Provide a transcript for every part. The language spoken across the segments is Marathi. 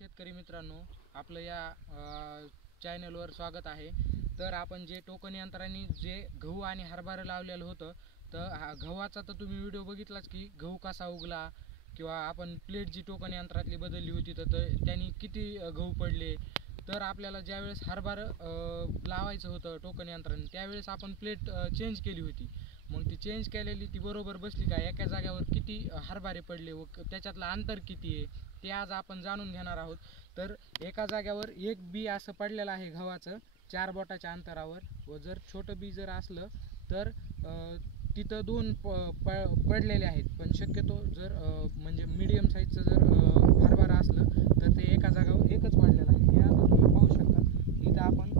शेतकरी मित्रांनो, आपलं या चॅनलवर स्वागत आहे। तर आपण जे टोकन यंत्राने जे गहू आणि हरभरा लावलेलं होतं, तर गव्हाचा तर तुम्ही व्हिडिओ बघितलाच की गहू कसा उगला, किंवा आपण प्लेट जी टोकन यंत्रातली बदलली होती तर त्यांनी किती गहू पडले। तर आपल्याला ज्यावेळेस हरभरा लावायचं होतं टोकन यंत्राने, त्यावेळेस आपण प्लेट चेंज केली होती। मग ती चेंज केलेली ती बरोबर बसली का, एका जागेवर किती हरभरे पडले व त्याच्यातलं अंतर किती आहे ते आज आपण जाणून घेणार आहोत। तर एका जागेवर एक बी असं पडलेलं आहे गव्हाचं 4 बोटाच्या अंतरावर, व जर छोटं बी जर असलं तर तिथं 2 पडलेले आहेत। पण शक्यतो जर म्हणजे मीडियम साईजचं जर हरभरा असलं तर ते एका जागेवर एकच पडलेलं आहे। हे आता तुम्ही पाहू शकता। इथं आपण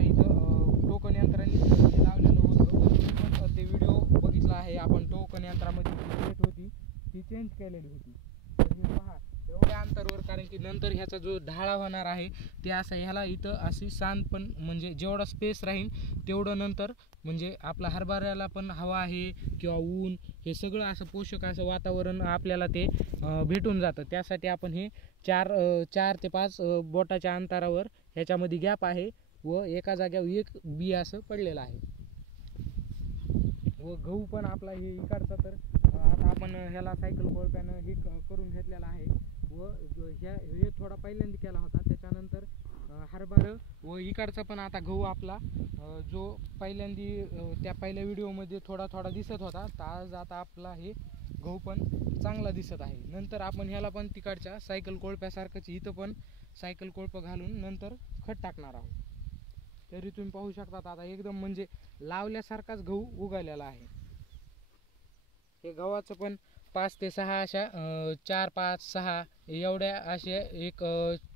इथं टोकन यंत्राने लावलेलं होतं, ते व्हिडिओ बघितला आहे आपण। टोकन यंत्रामध्ये प्लेट होती ती चेंज केलेली होती। तर हे पहा एवढ्या अंतरावर, कारण की नंतर ह्याचा जो ढाळा होणार आहे ते असं ह्याला इथं अशी शांत, पण म्हणजे जेवढा स्पेस राहील तेवढं नंतर म्हणजे आपला हरभऱ्याला पण हवा आहे किंवा ऊन हे सगळं असं पोषक असं वातावरण आपल्याला ते भेटून जातं। त्यासाठी आपण हे 4 ते 5 बोटाच्या अंतरावर ह्याच्यामध्ये गॅप आहे व एका जाग्यावर एक बी असं पडलेलं आहे। व गहू पण आपला हे इकडचा तर आता आपण ह्याला सायकल कोळप्यानं हे करून घेतलेला आहे व हे थोडा पहिल्यांदा केला होता। त्याच्यानंतर हरभरा व इकडचा पण आता गहू आपला जो पहिल्यांदा त्या पहिल्या व्हिडिओमध्ये थोडा थोडा दिसत होता, तर आज आता आपला हे गहू पण चांगला दिसत आहे। नंतर आपण ह्याला पण तिकडच्या सायकल कोळप्यासारखंच इथं पण सायकल कोळपं घालून नंतर खत टाकणार आहोत। तरी तुम्ही पाहू शकता आता एकदम म्हणजे लावल्यासारखाच गहू उगवलेला आहे। हे गव्हाचं पण 5 ते 6 अशा 4, 5, 6 एवढ्या असे एक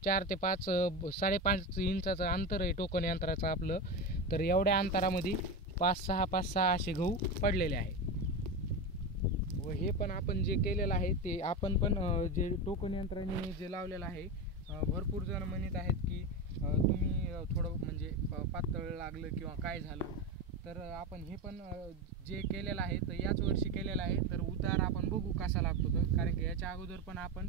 4 ते 5 5.5 इंचाचं अंतर आहे टोकन यंत्राचं आपलं। तर एवढ्या अंतरामध्ये 5-6 असे गहू पडलेले आहे। व हे पण आपण जे केलेलं आहे ते आपण पण जे टोकन यंत्राने जे लावलेलं आहे, भरपूर जण म्हणत आहेत की तुम्ही थोडं म्हणजे पातळ लागलं किंवा काय झालं, तर आपण हे पण जे केलेलं आहे तर याच वर्षी केलेलं आहे। तर उतार आपण बघू कसा लागतो तर, कारण की याच्या अगोदर पण आपण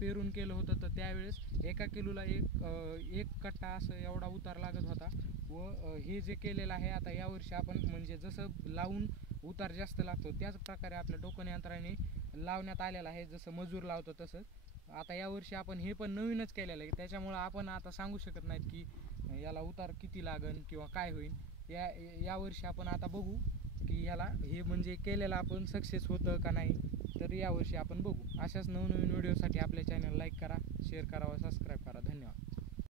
पेरून केलं होतं तर त्यावेळेस 1 किलोला एक कट्टा असं एवढा उतार लागत होता। व हे जे केलेलं आहे आता यावर्षी आपण म्हणजे जसं लावून उतार जास्त लागतो त्याच प्रकारे आपल्या टोकन यंत्राने लावण्यात आलेलं आहे, जसं मजूर लावतो तसं। आता यावर्षी आपण हे पण नवीनच केलेलं आहे, त्याच्यामुळं आपण आता सांगू शकत नाहीत की याला उतार किती लागन किंवा काय होईल। यावर्षी आपण आता बघू की याला हे म्हणजे केलेलं आपण सक्सेस होतं का नाही, तर यावर्षी आपण बघू। अशाच नवनवीन व्हिडिओसाठी आपल्या चॅनल लाईक करा, शेअर करा व सबस्क्राईब करा। धन्यवाद।